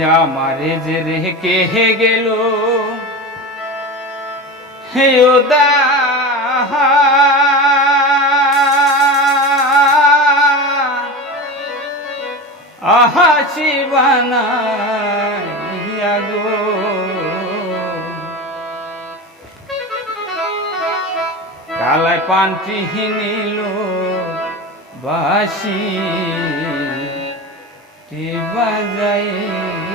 আমারে যে রেখে গেল? হে ওদা। আহা শিবানাইয়া গো। কালায় পানটি নিল বাসি। টি বাজাইয়া।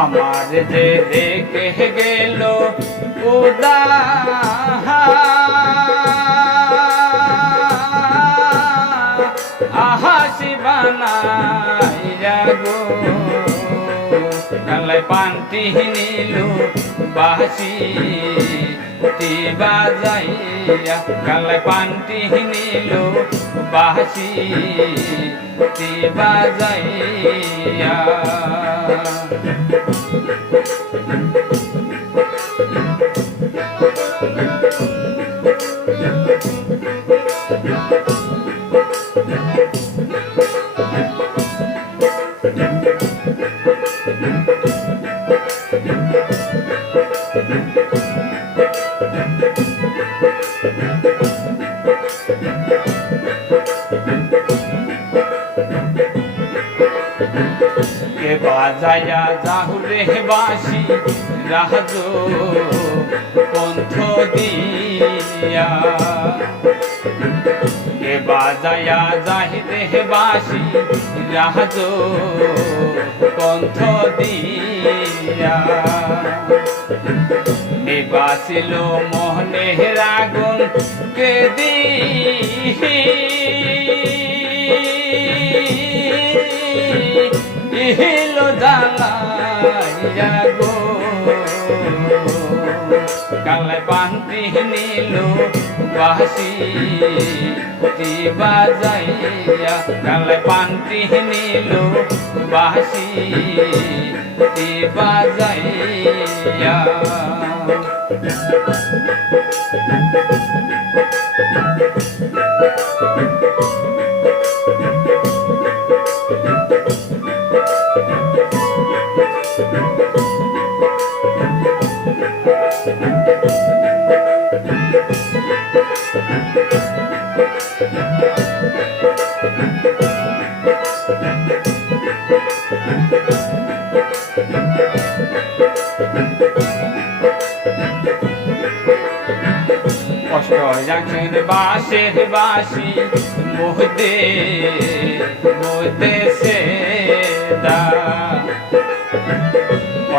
আমার যে রেখে গেল উদা পান্তি নিলু বাসি তি বাজাইয়া কালাই পান্তি নিলু বাসি তি বাজাইয়া। কে বাজায়া জাহুরে বাসি রাজ পন্থ দিয়া। কে বাজায়া জাহিরে বাসি রাজ পন্থ দিয়া। এ বাসিল মোহনে রাগুন, কে দি ইহিল জালাইয়া গো। কালে পান্তি নিল বাসি বাজাইয়া। কালে পান্তি নিল বাসি কষ্ট যাচ্ছেন বাসের বাসি মোহদে মোদে সে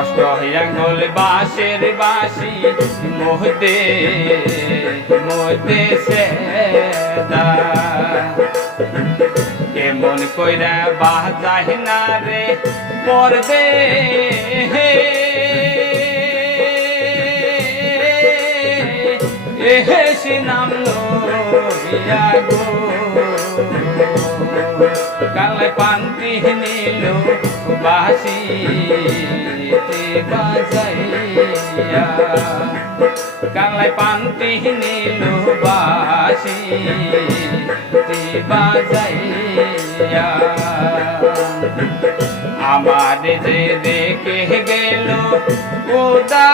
কষ্ট হইয়াঙ্গল বাসের বাসি মোহদে মোদে সে কেমন কইরা বাজাই না রে পরদে এসে নামলো ইয়া গো। কালে পান্তি নিল বাসি বাজাইয়া। কালে পান্তি নিল বাসি বাজাইয়া। আমার যে দেখে গেল উদা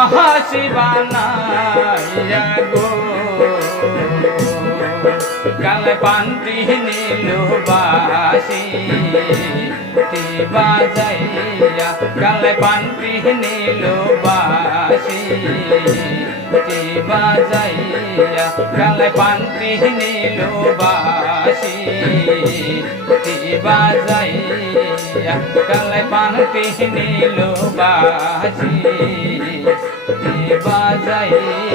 আহা শিবানাইয়া গো। কালে পান্তি নিল বাসি বাজাইয়া কালে পান্তি নিল বাসি বাজাইয়া কালে পান্তি নিল বাসি বাজাইয়া কালে পান্তি নিল বাসি বাজাইয়া